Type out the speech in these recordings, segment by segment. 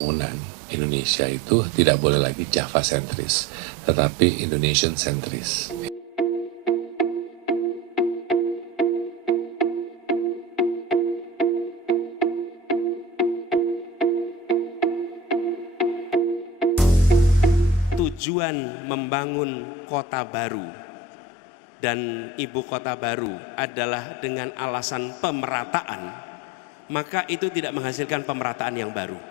Pembangunan Indonesia itu tidak boleh lagi Java sentris, tetapi Indonesian sentris. Tujuan membangun kota baru dan ibu kota baru adalah dengan alasan pemerataan, maka itu tidak menghasilkan pemerataan yang baru.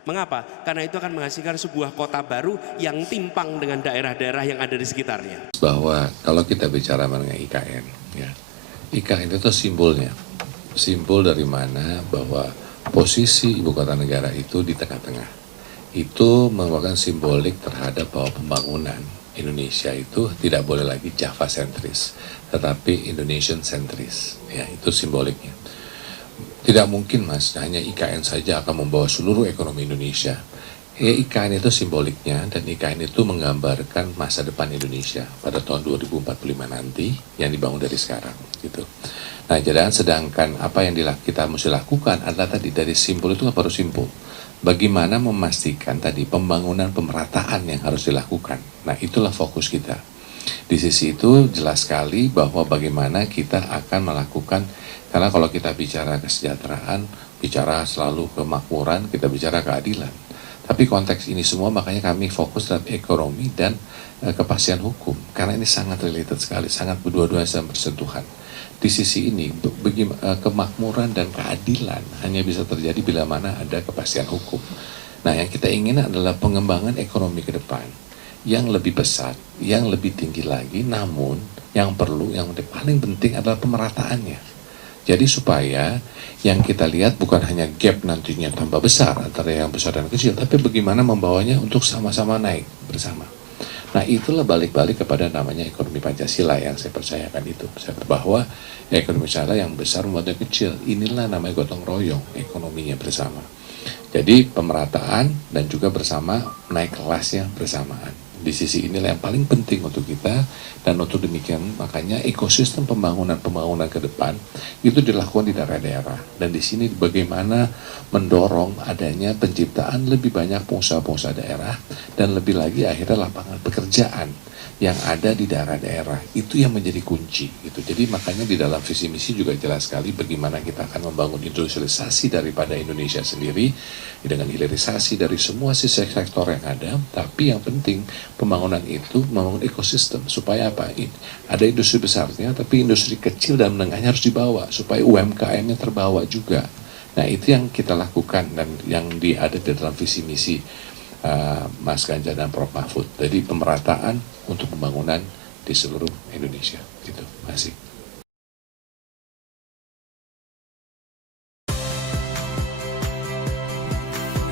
Mengapa? Karena itu akan menghasilkan sebuah kota baru yang timpang dengan daerah-daerah yang ada di sekitarnya. Bahwa kalau kita bicara mengenai IKN, ya, IKN itu simbolnya, simbol dari mana bahwa posisi ibu kota negara itu di tengah-tengah. Itu merupakan simbolik terhadap bahwa pembangunan Indonesia itu tidak boleh lagi Java sentris, tetapi Indonesian sentris. Ya, itu simboliknya. Tidak mungkin Mas, hanya IKN saja akan membawa seluruh ekonomi Indonesia. Ya, IKN itu simboliknya, dan IKN itu menggambarkan masa depan Indonesia pada tahun 2045 nanti yang dibangun dari sekarang. Gitu. Nah, sedangkan apa yang kita mesti lakukan adalah tadi dari simbol itu baru simbol. Bagaimana memastikan tadi pembangunan pemerataan yang harus dilakukan. Nah, itulah fokus kita. Di sisi itu jelas sekali bahwa bagaimana kita akan melakukan, karena kalau kita bicara kesejahteraan, bicara selalu kemakmuran, kita bicara keadilan. Tapi konteks ini semua makanya kami fokus dalam ekonomi dan kepastian hukum. Karena ini sangat related sekali, sangat berdua-duanya bersentuhan. Di sisi ini, kemakmuran dan keadilan hanya bisa terjadi bila mana ada kepastian hukum. Nah, yang kita ingin adalah pengembangan ekonomi ke depan yang lebih besar, yang lebih tinggi lagi, namun yang paling penting adalah pemerataannya. Jadi supaya yang kita lihat bukan hanya gap nantinya tambah besar antara yang besar dan kecil, tapi bagaimana membawanya untuk sama-sama naik bersama. Nah, itulah balik-balik kepada namanya ekonomi Pancasila yang saya percayakan itu. Bahwa ekonomi Pancasila yang besar membantu yang kecil. Inilah namanya gotong royong ekonominya bersama. Jadi pemerataan dan juga bersama naik kelasnya bersamaan. Di sisi inilah yang paling penting untuk kita, dan untuk demikian makanya ekosistem pembangunan ke depan itu dilakukan di daerah-daerah. Dan di sini bagaimana mendorong adanya penciptaan lebih banyak pengusaha-pengusaha daerah, dan lebih lagi akhirnya lapangan pekerjaan yang ada di daerah-daerah. Itu yang menjadi kunci gitu. Jadi makanya di dalam visi misi juga jelas sekali bagaimana kita akan membangun industrialisasi daripada Indonesia sendiri dengan hilirisasi dari semua sektor yang ada. Tapi yang penting pembangunan itu membangun ekosistem supaya apa? Ada industri besarnya, tapi industri kecil dan menengahnya harus dibawa supaya UMKM-nya terbawa juga. Nah, itu yang kita lakukan dan yang ada di dalam visi misi Mas Ganjar dan Prof Mahfud. Jadi pemerataan untuk pembangunan di seluruh Indonesia. Gitu. Masih.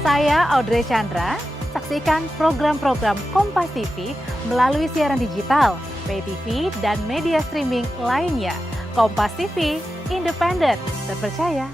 Saya Audrey Chandra. Saksikan program-program Kompas TV melalui siaran digital, pay TV, dan media streaming lainnya. Kompas TV, independen, terpercaya.